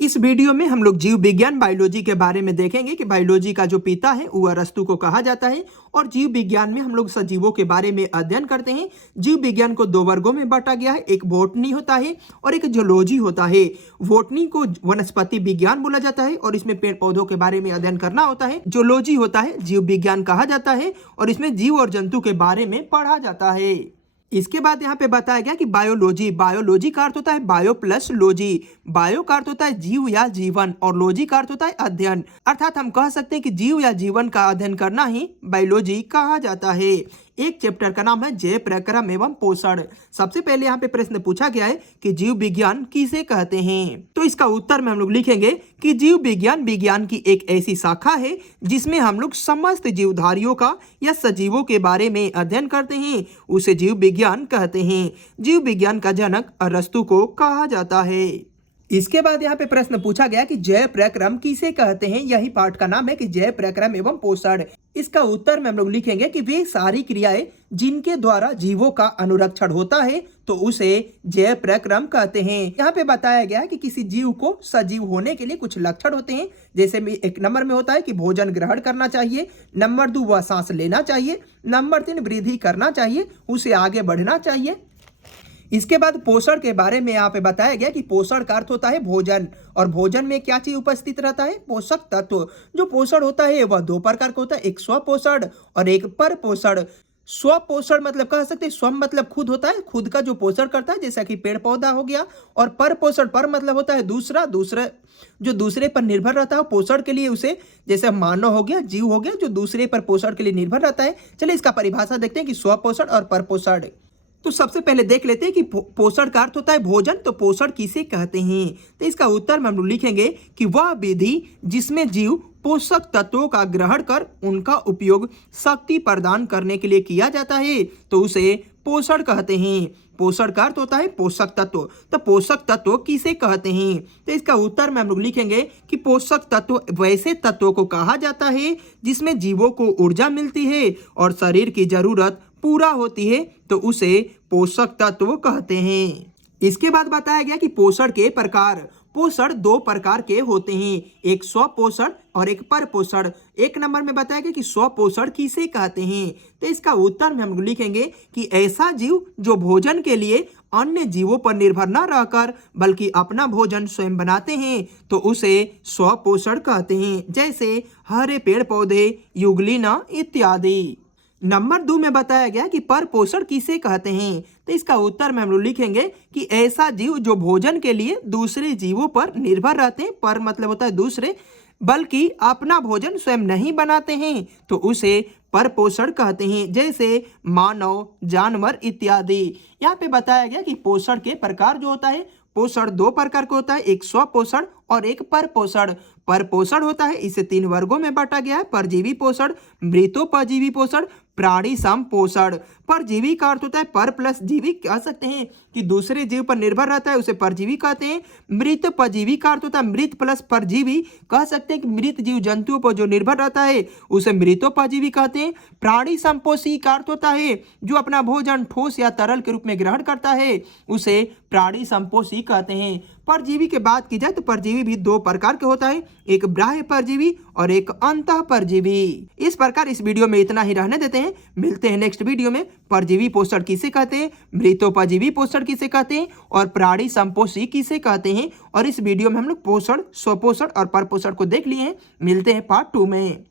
इस वीडियो में हम लोग जीव विज्ञान बायोलॉजी के बारे में देखेंगे कि बायोलॉजी का जो पिता है वो अरस्तु को कहा जाता है। और जीव विज्ञान में हम लोग सजीवों के बारे में अध्ययन करते हैं। जीव विज्ञान को दो वर्गों में बांटा गया है, एक बॉटनी होता है और एक जूलॉजी होता है। बॉटनी को वनस्पति विज्ञान बोला जाता है और इसमें पेड़ पौधों के बारे में अध्ययन करना होता है। जूलॉजी होता है जीव विज्ञान कहा जाता है और इसमें जीव और जंतु के बारे में पढ़ा जाता है। इसके बाद यहाँ पे बताया गया कि बायोलॉजी, बायोलॉजी का अर्थ होता है बायो प्लस लॉजी। बायो का अर्थ होता है जीव या जीवन और लॉजी का अर्थ होता है अध्ययन। अर्थात हम कह सकते हैं कि जीव या जीवन का अध्ययन करना ही बायोलॉजी कहा जाता है। एक चैप्टर का नाम है जैव प्रक्रम एवं पोषण। सबसे पहले यहाँ पे प्रश्न पूछा गया है कि जीव विज्ञान किसे कहते हैं, तो इसका उत्तर में हम लोग लिखेंगे कि जीव विज्ञान विज्ञान की एक ऐसी शाखा है जिसमें हम लोग समस्त जीवधारियों का या सजीवों के बारे में अध्ययन करते हैं, उसे जीव विज्ञान कहते हैं। जीव विज्ञान का जनक अरस्तु को कहा जाता है। इसके बाद यहाँ पे प्रश्न पूछा गया कि जैव प्रक्रम किसे कहते हैं। यही पाठ का नाम है कि जैव प्रक्रम एवं पोषण। इसका उत्तर में हम लोग लिखेंगे कि वे सारी क्रियाएं जिनके द्वारा जीवों का अनुरक्षण होता है तो उसे जैव प्रक्रम कहते हैं। यहाँ पे बताया गया है कि किसी जीव को सजीव होने के लिए कुछ लक्षण होते हैं, जैसे एक नंबर में होता है कि भोजन ग्रहण करना चाहिए, नंबर 2 वह सांस लेना चाहिए, नंबर 3 वृद्धि करना चाहिए, उसे आगे बढ़ना चाहिए। इसके बाद पोषण के बारे में यहाँ पे बताया गया कि पोषण का अर्थ होता है भोजन और भोजन में क्या चीज उपस्थित रहता है, पोषक तत्व। जो पोषण होता है वह दो प्रकार का होता है, एक स्वपोषण और एक परपोषण। स्वपोषण मतलब कह सकते हैं स्वम मतलब खुद होता है, खुद का जो पोषण करता है जैसा कि पेड़ पौधा हो गया। और परपोषण पर मतलब होता है दूसरा जो दूसरे पर निर्भर रहता है पोषण के लिए, उसे जैसे मानव हो गया, जीव हो गया, जो दूसरे पर पोषण के लिए निर्भर रहता है। चलिए इसका परिभाषा देखते हैं कि स्वपोषण और परपोषण। तो सबसे पहले देख लेते हैं कि पोषण का अर्थ होता है भोजन, तो पोषण किसे कहते हैं। तो इसका उत्तर में हम लिखेंगे कि वह विधि जिसमें जीव पोषक तत्वों का ग्रहण कर उनका उपयोग शक्ति प्रदान करने के लिए किया जाता है तो उसे पोषण कहते हैं। पोषण का अर्थ होता है पोषक तत्व, तो पोषक तत्व किसे कहते हैं। तो इसका उत्तर में हम लोग लिखेंगे कि पोषक तत्व वैसे तत्वों को कहा जाता है जिसमें जीवों को ऊर्जा मिलती है और शरीर की जरूरत पूरा होती है तो उसे पोषक तत्व कहते हैं। इसके बाद बताया गया कि पोषण के प्रकार। पोषण दो प्रकार के होते हैं, एक स्वपोषण और एक परपोषण। एक नंबर में बताया गया कि स्वपोषण किसे कहते हैं। तो इसका उत्तर में हम लिखेंगे कि ऐसा जीव जो भोजन के लिए अन्य जीवों पर निर्भर न रहकर बल्कि अपना भोजन स्वयं बनाते हैं तो उसे स्वपोषण कहते हैं, जैसे हरे पेड़ पौधे, युगलिना इत्यादि। नंबर 2 में बताया गया कि परपोषण किसे कहते हैं। तो इसका उत्तर में हम लोग लिखेंगे कि ऐसा जीव जो भोजन के लिए दूसरे जीवों पर निर्भर रहते हैं, पर मतलब होता है दूसरे, बल्कि अपना भोजन स्वयं नहीं बनाते हैं तो उसे परपोषण कहते हैं, जैसे मानव, जानवर इत्यादि। यहाँ पे बताया गया कि पोषण के प्रकार जो होता है, पोषण दो प्रकार का होता है, एक स्वपोषण और एक परपोषण। परपोषण होता है, इसे 3 वर्गों में बांटा गया है, परजीवी पोषण, मृतोपजीवी पोषण, प्राणी संपोषण। परजीवी का अर्थ होता है पर प्लस जीवी, कह सकते हैं कि दूसरे जीव पर निर्भर रहता है उसे परजीवी कहते हैं। मृतोपजीवी का अर्थ होता है मृत प्लस परजीवी, कह सकते हैं कि मृत जीव जंतुओं पर जो निर्भर रहता है उसे मृतोपजीवी कहते हैं। प्राणी संपोषी का अर्थ होता है जो अपना भोजन ठोस या तरल के रूप में ग्रहण करता है उसे प्राणी संपोषी कहते हैं। परजीवी के बात की जाए तो परजीवी भी 2 प्रकार के होता है, एक बाह्य परजीवी और एक अंतः परजीवी। इस प्रकार इस वीडियो में इतना ही रहने देते हैं, मिलते हैं नेक्स्ट वीडियो में। परजीवी पोषण किसे कहते हैं, मृतोपजीवी पोषण किसे कहते हैं और प्राणी संपोषी किसे कहते हैं। और इस वीडियो में हम लोग पोषण, स्वपोषण और परपोषण को देख लिए हैं। मिलते हैं पार्ट 2 में।